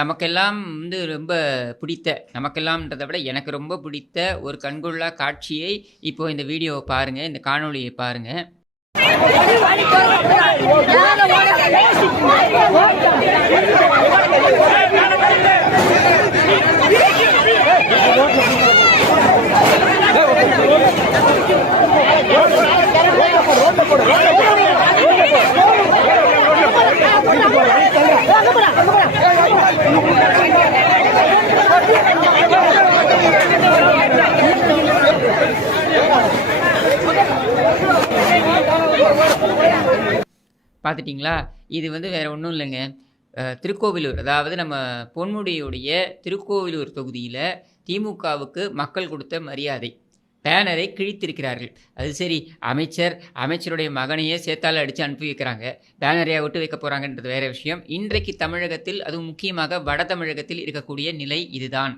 நமக்கெல்லாம் ரொம்ப பிடித்த நமக்கெல்லாம்ன்றதை விட எனக்கு ரொம்ப பிடித்த ஒரு கண்கொள்ளா காட்சியை இப்போ இந்த வீடியோவை பாருங்கள், இந்த காணொளியை பாருங்கள். பார்த்துட்டிங்களா? இது வேறு ஒன்றும் இல்லைங்க. திருக்கோவிலூர், அதாவது நம்ம பொன்முடியுடைய திருக்கோவிலூர் தொகுதியில் திமுகவுக்கு மக்கள் கொடுத்த மரியாதை பேனரை கிழித்திருக்கிறார்கள். அது சரி, அமைச்சருடைய மகனையே சேத்தால் அடித்து அனுப்பி வைக்கிறாங்க, பேனரையாக விட்டு வைக்க போகிறாங்கன்றது வேறு விஷயம். இன்றைக்கு தமிழகத்தில், அதுவும் முக்கியமாக வட தமிழகத்தில் இருக்கக்கூடிய நிலை இதுதான்.